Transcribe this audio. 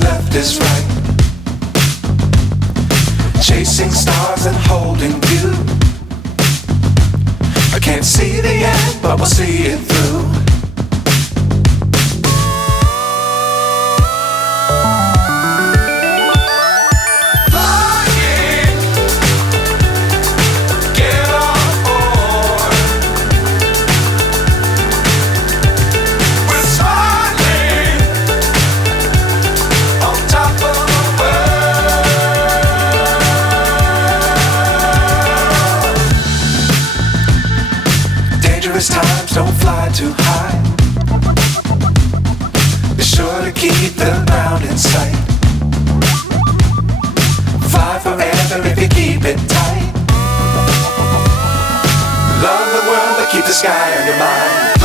what's left is right. Chasing stars and holding you. I can't see the end, but we'll see it through. Times don't fly too high. Be sure to keep the ground in sight. Fly forever if you keep it tight. Love the world but keep the sky on your mind.